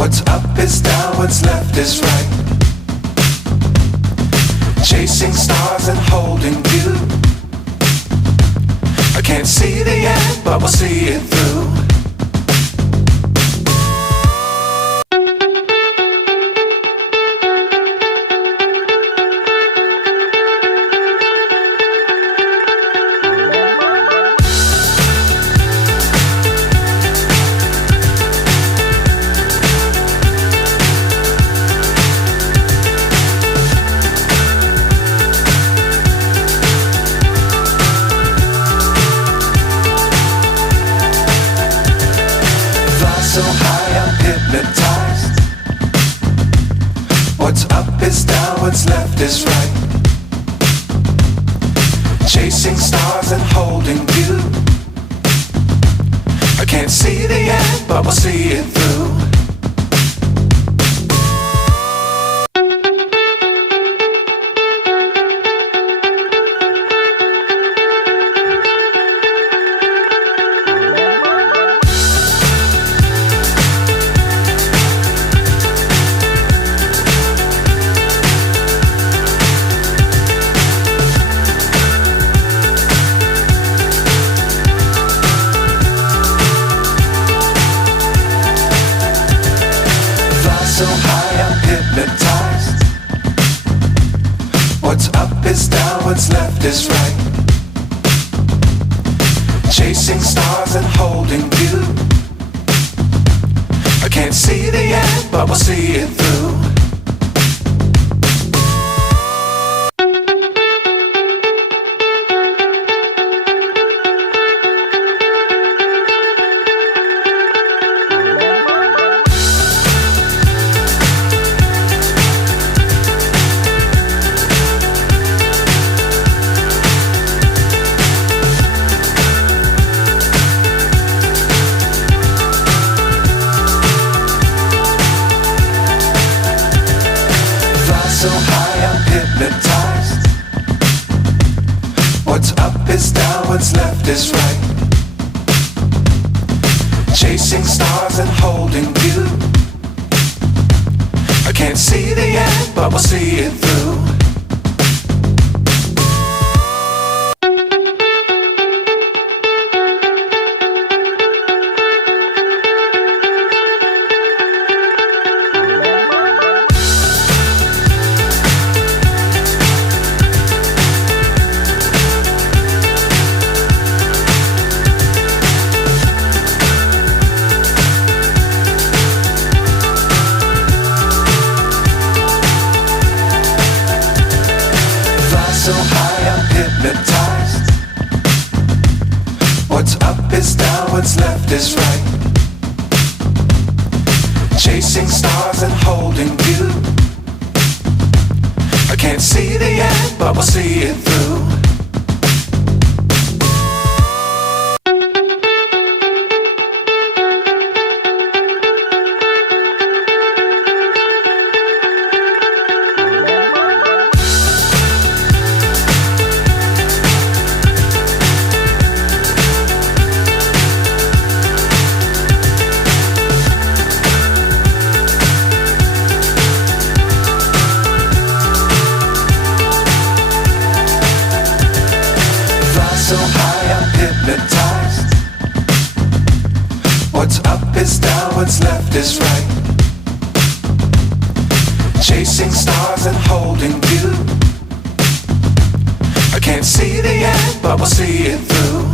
What's up is down, what's left is right. Chasing stars and holding you. I can't see the end, but we'll see it through. So high I'm hypnotized. What's up is down, what's left is right. Chasing stars and holding you. I can't see the end, but we'll see it through. So high I'm hypnotized. What's up is down, what's left is right. Chasing stars and holding you. I can't see the end, but we'll see it through. So high I'm hypnotized. What's up is down, what's left is right. Chasing stars and holding you. I can't see the end, but we'll see it through. So high I'm hypnotized. What's up is down, what's left is right. Chasing stars and holding you. I can't see the end, but we'll see it through. So high I'm hypnotized. What's up is down, what's left is right. Chasing stars and holding you. I can't see the end, but we'll see it through.